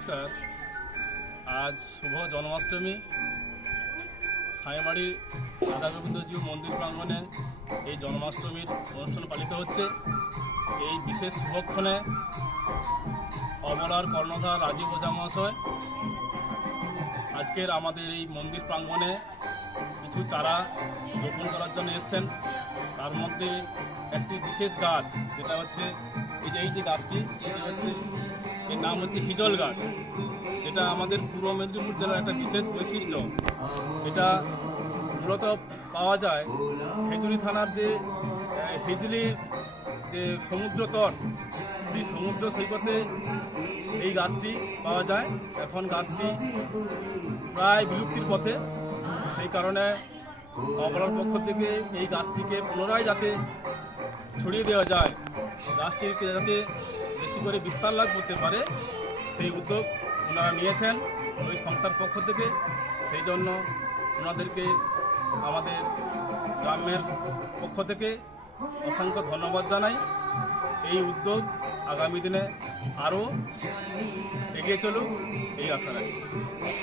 নমস্কার। আজ শুভ জন্মাষ্টমী। সাঁইবাড়ি রাধা গোবিন্দজিউ মন্দির প্রাঙ্গণে এই জন্মাষ্টমীর অনুষ্ঠান পালিত হচ্ছে। এই বিশেষ শুভক্ষণে অবলার কর্ণধার রাজীব ওঝা মহাশয় আজকের আমাদের এই মন্দির প্রাঙ্গণে কিছু চারা রোপণ করার জন্য এসছেন। তার মধ্যে একটি বিশেষ গাছ, যেটা হচ্ছে এই যে গাছটি, এর নাম হচ্ছে হিজল গাছ, যেটা আমাদের পূর্ব মেদিনীপুর জেলার একটা বিশেষ বৈশিষ্ট্য। এটা মূলত পাওয়া যায় খেজুরি থানার যে হিজলি যে সমুদ্র তট, সেই সমুদ্র সৈকতে এই গাছটি পাওয়া যায়। এখন গাছটি প্রায় বিলুপ্তির পথে, সেই কারণে অবলার পক্ষ থেকে এই গাছটিকে পুনরায় যাতে ছড়িয়ে দেওয়া যায়, গাছটিকে যাতে বেশি করে বিস্তার লাভ করতে পারে, সেই উদ্যোগ ওনারা নিয়েছেন ওই সংস্থার পক্ষ থেকে। সেই জন্য ওনাদেরকে আমাদের গ্রামের পক্ষ থেকে অসংখ্য ধন্যবাদ জানাই। এই উদ্যোগ আগামী দিনে আরও এগিয়ে চলুক, এই আশা রাখি।